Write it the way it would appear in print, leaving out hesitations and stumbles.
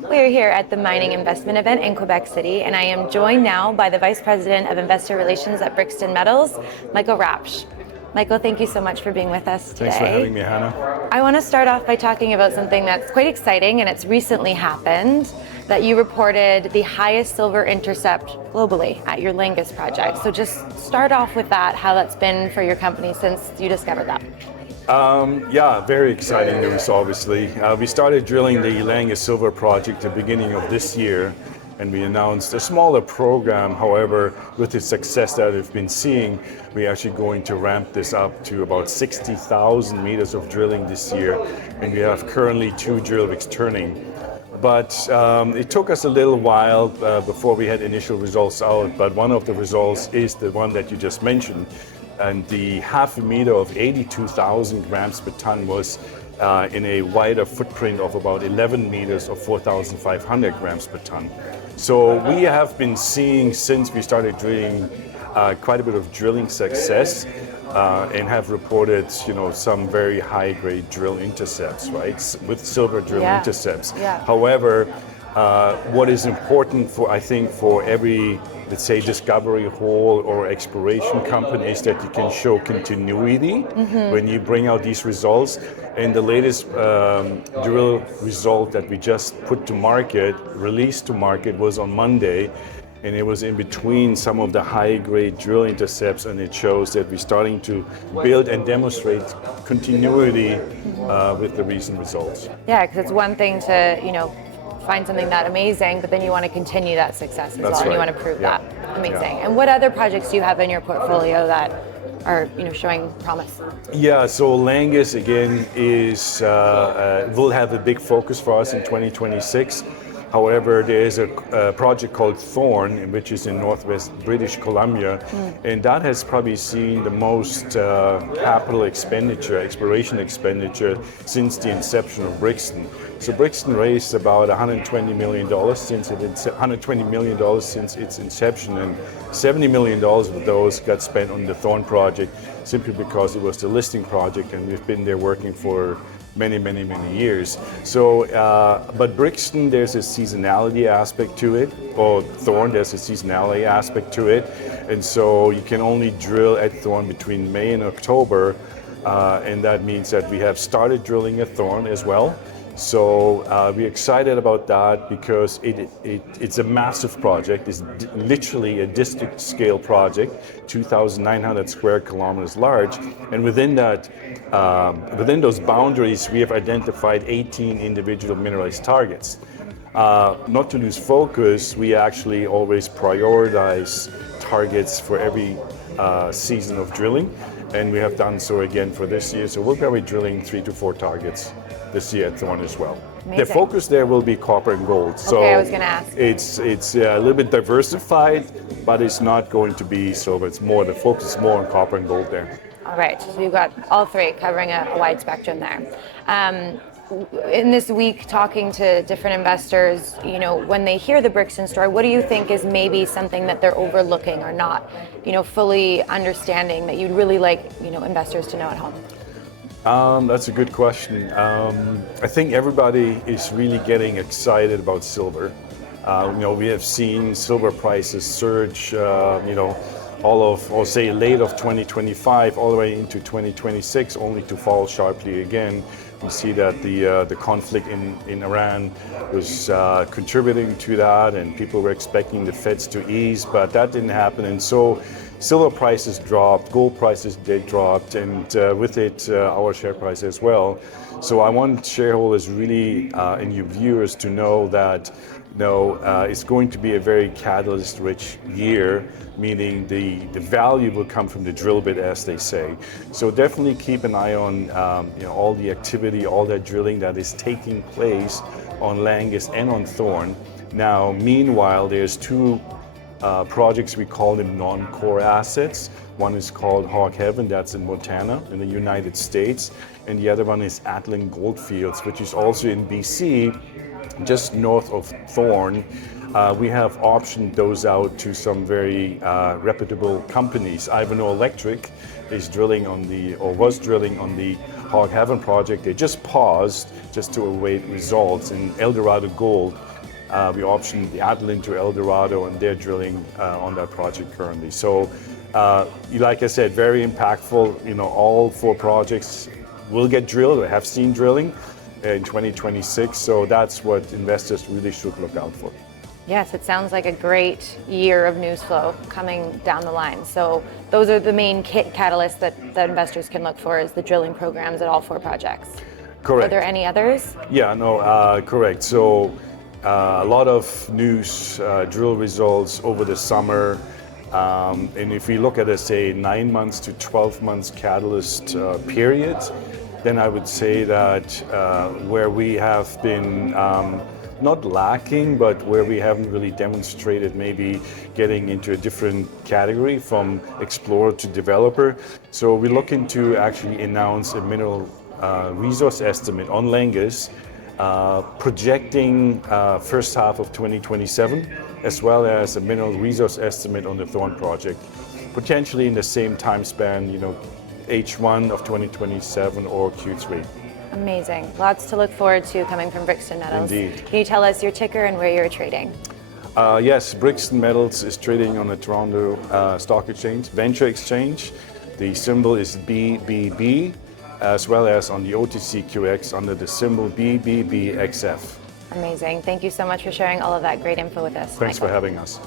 We're here at the mining investment event in Quebec City, and I am joined now by the Vice President of Investor Relations at Brixton Metals, Michael Rapsch. Michael, thank you so much for being with us today. Thanks for having me, Hannah. I want to start off by talking about something that's quite exciting, and it's recently happened, that you reported the highest silver intercept globally at your Langis project. So just start off with that, how that's been for your company since you discovered that. Yeah, very exciting news, obviously. We started drilling the Langis Silver Project at the beginning of this year, and we announced a smaller program. However, with the success that we've been seeing, we're actually going to ramp this up to about 60,000 meters of drilling this year, and we have currently 2 drill rigs turning. But it took us a little while before we had initial results out, but one of the results is the one that you just mentioned. And the half a meter of 82,000 grams per ton was in a wider footprint of about 11 meters of 4,500 grams per ton. So we have been seeing, since we started drilling, quite a bit of drilling success and have reported, some very high-grade drill intercepts, right, with silver drill intercepts. Yeah. However, what is important for every, let's say, discovery hole or exploration company is that you can show continuity when you bring out these results. And the latest drill result that we just released to market, was on Monday, and it was in between some of the high-grade drill intercepts, and it shows that we're starting to build and demonstrate continuity with the recent results. Yeah, because it's one thing to, find something that amazing, but then you want to continue that success as well, right. and you want to prove that. Amazing. Yeah. And what other projects do you have in your portfolio that are, showing promise? Yeah, so Langis again will have a big focus for us in 2026. However, there is a project called Thorn, which is in northwest British Columbia, and that has probably seen the most capital expenditure, exploration expenditure, since the inception of Brixton. So Brixton raised about $120 million since its inception, and $70 million of those got spent on the Thorn Project, simply because it was the listing project, and we've been there working for many years. So, but Brixton, there's a seasonality aspect to it, or Thorn, there's a seasonality aspect to it, and so you can only drill at Thorn between May and October, and that means that we have started drilling at Thorn as well. So we're excited about that because it's a massive project. It's literally a district scale project, 2,900 square kilometers large. And within that, within those boundaries, we have identified 18 individual mineralized targets. Not to lose focus, we actually always prioritize targets for every season of drilling. And we have done so again for this year. So we'll probably be drilling 3 to 4 targets this year at Thorn as well. Amazing. The focus there will be copper and gold. So okay, I was going to ask. It's a little bit diversified, but it's not going to be silver. It's more, the focus is more on copper and gold there. All right, so you've got all 3 covering a wide spectrum there. In this week, talking to different investors, when they hear the Brixton story, what do you think is maybe something that they're overlooking or not, fully understanding that you'd really like, investors to know at home? That's a good question. I think everybody is really getting excited about silver. We have seen silver prices surge, all of, or say late of 2025, all the way into 2026, only to fall sharply again. We see that the conflict in Iran was contributing to that, and people were expecting the Feds to ease, but that didn't happen. And so silver prices dropped, gold prices dropped, and with it, our share price as well. So I want shareholders really and you viewers to know that it's going to be a very catalyst-rich year, meaning the value will come from the drill bit, as they say. So definitely keep an eye on all the activity, all that drilling that is taking place on Langis and on Thorn. Now, meanwhile, there's 2 projects, we call them non-core assets. One is called Hog Heaven, that's in Montana in the United States, and the other one is Atlan Goldfields, which is also in BC, just north of Thorn. we have optioned those out to some very reputable companies. Ivanhoe Electric is drilling on the, or was drilling on the Hog Heaven project. They just paused just to await results. In Eldorado Gold, we optioned the Adeline to Eldorado, and they're drilling on that project currently. So, like I said, very impactful. You know, all 4 projects will get drilled or have seen drilling in 2026. So that's what investors really should look out for. Yes, it sounds like a great year of news flow coming down the line. So those are the main catalysts that investors can look for, is the drilling programs at all 4 projects. Correct. Are there any others? Yeah, no, correct. So a lot of news, drill results over the summer. And if we look at a, say, 9 months to 12 months catalyst period, then I would say that where we have been not lacking, but where we haven't really demonstrated maybe getting into a different category from explorer to developer. So we're looking to actually announce a mineral resource estimate on Langis, projecting first half of 2027, as well as a mineral resource estimate on the Thorn Project, potentially in the same time span, you know, H1 of 2027 or Q3. Amazing. Lots to look forward to coming from Brixton Metals. Indeed. Can you tell us your ticker and where you're trading? Yes, Brixton Metals is trading on the Toronto Stock Exchange, Venture Exchange. The symbol is BBB, as well as on the OTCQX under the symbol BBBXF. Amazing. Thank you so much for sharing all of that great info with us. Thanks for Michael. having us.